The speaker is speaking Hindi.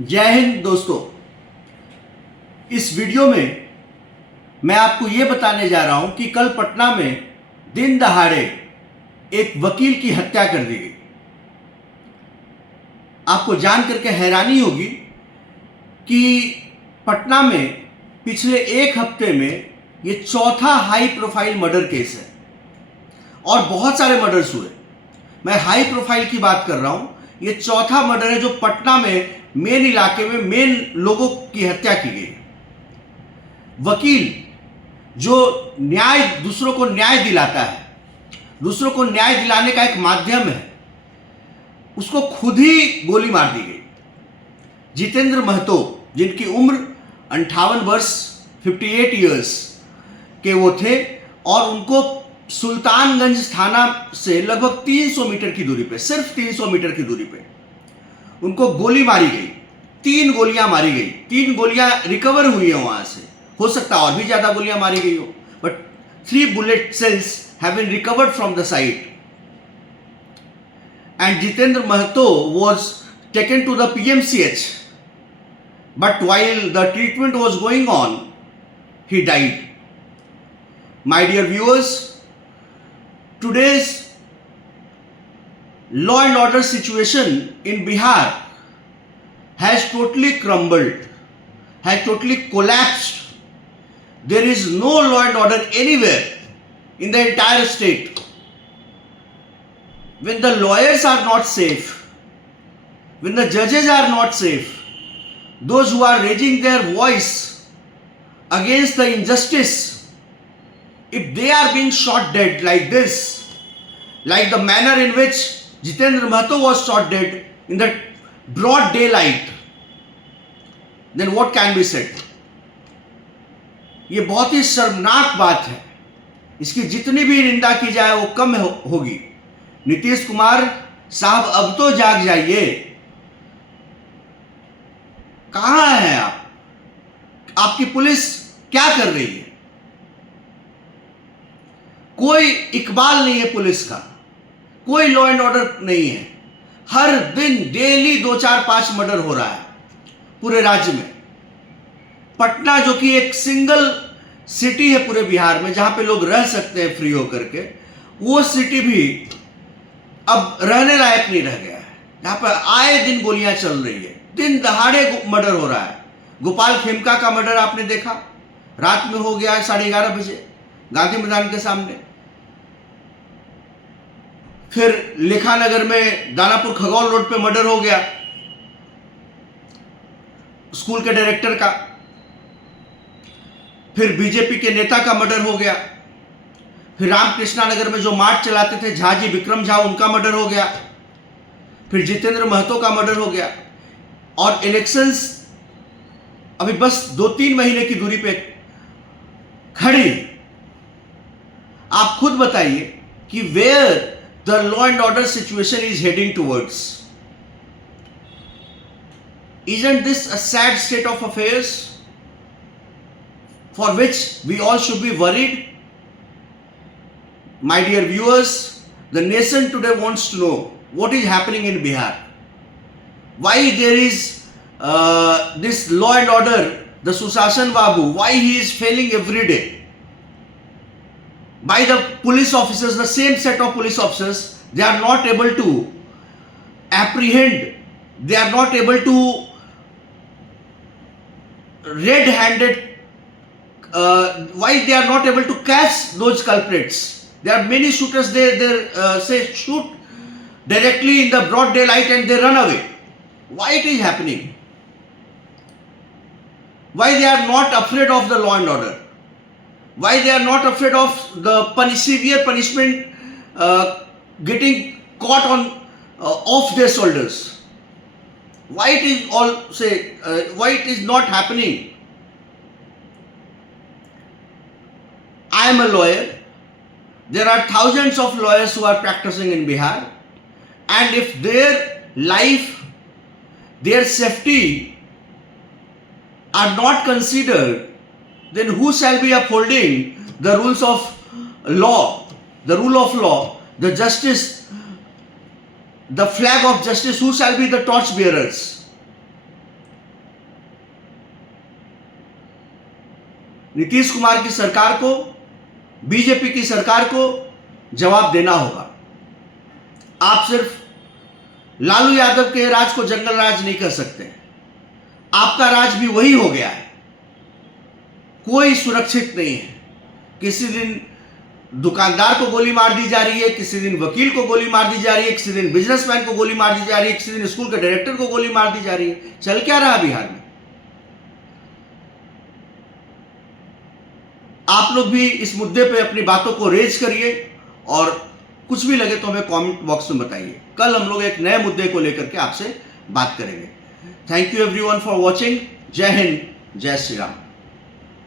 जय हिंद दोस्तों। इस वीडियो में मैं आपको ये बताने जा रहा हूं कि कल पटना में दिन दहाड़े एक वकील की हत्या कर दी गई। आपको जान करके हैरानी होगी कि पटना में पिछले एक हफ्ते में ये चौथा हाई प्रोफाइल मर्डर केस है और बहुत सारे मर्डर्स हुए। मैं हाई प्रोफाइल की बात कर रहा हूं। ये चौथा मर्डर है जो पटना में मेन इलाके में मेन लोगों की हत्या की गई। वकील जो दूसरों को न्याय दिलाता है, दूसरों को न्याय दिलाने का एक माध्यम है, उसको खुद ही गोली मार दी गई। जितेंद्र महतो, जिनकी उम्र 58 वर्ष 58 ईयर्स के वो थे और उनको सुल्तानगंज थाना से लगभग 300 मीटर की दूरी पे, सिर्फ 300 मीटर की दूरी पे उनको गोली मारी गई। 3 गोलियां मारी गई। 3 गोलियां रिकवर हुई है वहां से। हो सकता है और भी ज्यादा गोलियां मारी गई हो, but 3 bullet cells have been recovered from the site. And Jitendra Mahato was taken to the PMCH, but while the treatment was going on, he died. My dear viewers, today's law and order situation in Bihar has totally crumbled, has totally collapsed. There is no law and order anywhere in the entire state. When the lawyers are not safe, when the judges are not safe, those who are raising their voice against the injustice, if they are being shot dead like this, like the manner in which Jitendra Mahato was shot dead in the broad daylight, then what can be said? ये बहुत ही शर्मनाक बात है। इसकी जितनी भी निंदा की जाए वो कम होगी। नीतीश कुमार साहब, अब तो जाग जाइए। कहां हैं आप? आपकी पुलिस क्या कर रही है? कोई इकबाल नहीं है पुलिस का, कोई लॉ एंड ऑर्डर नहीं है। हर दिन डेली 2, 4, 5 मर्डर हो रहा है पूरे राज्य में। पटना जो कि एक सिंगल सिटी है पूरे बिहार में जहां पे लोग रह सकते हैं फ्री होकर के, वो सिटी भी अब रहने लायक नहीं रह गया है। जहां पर आए दिन गोलियां चल रही है, दिन दहाड़े मर्डर हो रहा है। गोपाल खेमका का मर्डर आपने देखा, रात में हो गया 11:30 बजे गांधी मैदान के सामने। फिर लेखानगर में दानापुर खगौल रोड पे मर्डर हो गया स्कूल के डायरेक्टर का। फिर बीजेपी के नेता का मर्डर हो गया। फिर रामकृष्णा नगर में जो मार्च चलाते थे झाजी विक्रम झा, उनका मर्डर हो गया। फिर जितेंद्र महतो का मर्डर हो गया। और इलेक्शंस अभी बस 2-3 महीने की दूरी पे खड़ी। आप खुद बताइए कि where the law and order situation is heading towards. Isn't this a sad state of affairs for which we all should be worried? My dear viewers, the nation today wants to know what is happening in Bihar. Why there is this law and order, the Sushashan Babu, why he is failing every day? By the police officers, the same set of police officers, they are not able to apprehend, they are not able to red-handed, why they are not able to catch those culprits? There are many shooters, they say shoot directly in the broad daylight and they run away. Why it is happening? Why they are not afraid of the law and order? Why they are not afraid of the severe punishment getting caught on off their shoulders? Why it is why it is not happening? I am a lawyer. There are thousands of lawyers who are practicing in Bihar, and if their life, their safety are not considered, then who shall be upholding the rules of law, the rule of law, the justice, the flag of justice? Who shall be the torch bearers? Nitish Kumar की सरकार को, बीजेपी की सरकार को जवाब देना होगा। आप सिर्फ लालू यादव के राज को जंगल राज नहीं कर सकते, आपका राज भी वही हो गया है। कोई सुरक्षित नहीं है। किसी दिन दुकानदार को गोली मार दी जा रही है, किसी दिन वकील को गोली मार दी जा रही है, किसी दिन बिजनेसमैन को गोली मार दी जा रही है, किसी दिन स्कूल के डायरेक्टर को गोली मार दी जा रही है। चल क्या रहा बिहार में? आप लोग भी इस मुद्दे पे अपनी बातों को रेज करिए और कुछ भी लगे तो हमें कमेंट बॉक्स में बताइए। कल हम लोग एक नए मुद्दे को लेकर के आपसे बात करेंगे। Thank you everyone for watching. जय हिंद, जय श्री राम।